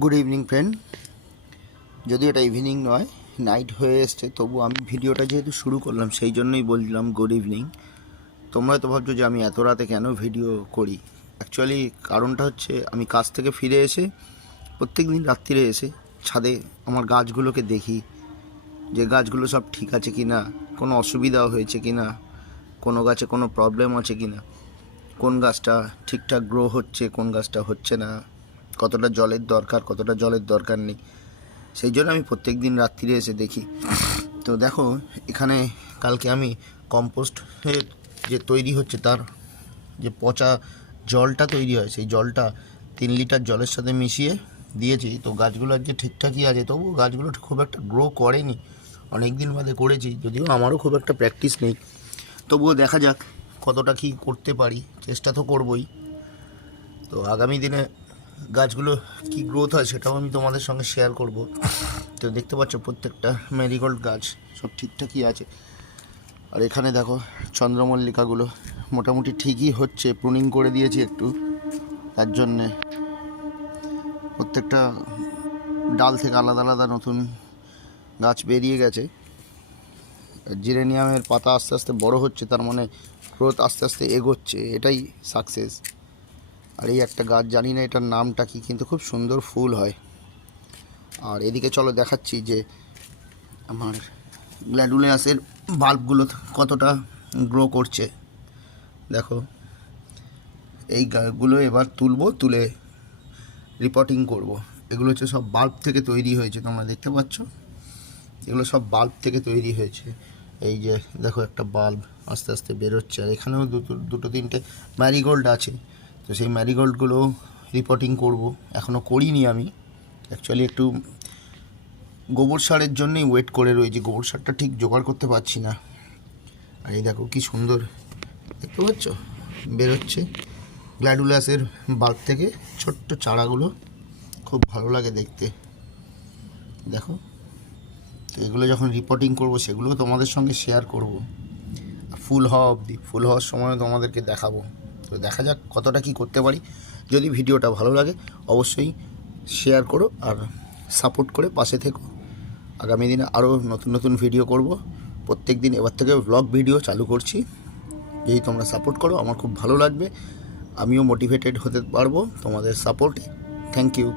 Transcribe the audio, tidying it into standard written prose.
Good evening friend. যদিও এটা evening নয়, নাইট হয়ে এসছে, তবু আমি ভিডিওটা যেহেতু শুরু করলাম সেই জন্যই বললাম গুড ইভিনিং। তোমরা তো ভাবছো যে আমি এত রাতে কেন ভিডিও করি। অ্যাকচুয়ালি কারণটা হচ্ছে আমি কাজ থেকে ফিরে এসে প্রত্যেক দিন রাত্রিরে এসে ছাদে আমার গাছগুলোকে দেখি যে গাছগুলো সব ঠিক আছে কি না, কোনো অসুবিধা হয়েছে কি না, কোনো গাছে কোনো প্রবলেম আছে কি না, কোন গাছটা ঠিকঠাক গ্রো হচ্ছে, কোন গাছটা হচ্ছে না, কতটা জলের দরকার, কতটা জলের দরকার নেই। সেই জন্য আমি প্রত্যেক দিন রাত্রিরে এসে দেখি। তো দেখো এখানে কালকে আমি কম্পোস্টের যে তৈরি হচ্ছে তার যে পচা জলটা তৈরি হয়, সেই জলটা 3 লিটার জলের সাথে মিশিয়ে দিয়েছি। তো গাছগুলো আজকে ঠিকঠাকই আছে, তবু গাছগুলো খুব একটা গ্রো করেনি, অনেক দিন বাদে করেছি, যদিও আমারও খুব একটা প্র্যাকটিস নেই। তবুও দেখা যাক কতটা কী করতে পারি, চেষ্টা তো করবই। তো আগামী দিনে গাছগুলো কি গ্রোথ হয় সেটাও আমি তোমাদের সঙ্গে শেয়ার করব। তো দেখতে পাচ্ছ প্রত্যেকটা ম্যারিগোল্ড গাছ সব ঠিকঠাকই আছে। আর এখানে দেখো চন্দ্রমল্লিকাগুলো মোটামুটি ঠিকই হচ্ছে, প্রুনিং করে দিয়েছি একটু, তার জন্যে প্রত্যেকটা ডাল থেকে আলাদা আলাদা নতুন গাছ বেরিয়ে গেছে। জিরেনিয়ামের পাতা আস্তে আস্তে বড় হচ্ছে, তার মানে গ্রোথ আস্তে আস্তে এগোচ্ছে, এটাই সাকসেস। আর এই একটা গাছ জানি না এটার নামটা কি, কিন্তু খুব সুন্দর ফুল হয়। আর এদিকে চলো দেখাচ্ছি যে আমার গ্ল্যাডুলিয়াসের বাল্বগুলো কতটা গ্রো করছে। দেখো এই গাছগুলো এবার তুলে রিপোর্টিং করব। এগুলো হচ্ছে সব বাল্ব থেকে তৈরি হয়েছে, তোমরা দেখতে পাচ্ছ এগুলো সব বাল্ব থেকে তৈরি হয়েছে। এই যে দেখো একটা বাল্ব আস্তে আস্তে বেরোচ্ছে। আর এখানেও দুটো তিনটে ম্যারিগোল্ড আছে, তো সেই ম্যারিগোল্ডগুলো রিপোর্টিং করব। এখনও করিনি আমি, অ্যাকচুয়ালি একটু গোবর সারের জন্যই ওয়েট করে রয়েছি, গোবর সারটা ঠিক জোগাড় করতে পারছি না। আর এই দেখো কি সুন্দর দেখতে পাচ্ছ বেরোচ্ছে গ্ল্যাডুলাসের বাল্ব থেকে ছোট্ট চারাগুলো, খুব ভালো লাগে দেখতে। দেখো তো এগুলো যখন রিপোর্টিং করব সেগুলোও তোমাদের সঙ্গে শেয়ার করব, ফুল হওয়া অবধি, ফুল হওয়ার সময় তোমাদেরকে দেখাবো। তো দেখা যাক কতটা কি করতে পারি। যদি ভিডিওটা ভালো লাগে অবশ্যই শেয়ার করো আর সাপোর্ট করে পাশে থেকো। আগামী দিনে আরও নতুন নতুন ভিডিও করব প্রত্যেক দিন। এবার থেকে ব্লগ ভিডিও চালু করছি, যদি তোমরা সাপোর্ট করো আমার খুব ভালো লাগবে, আমিও মোটিভেটেড হতে পারবো তোমাদের সাপোর্টে। Thank you.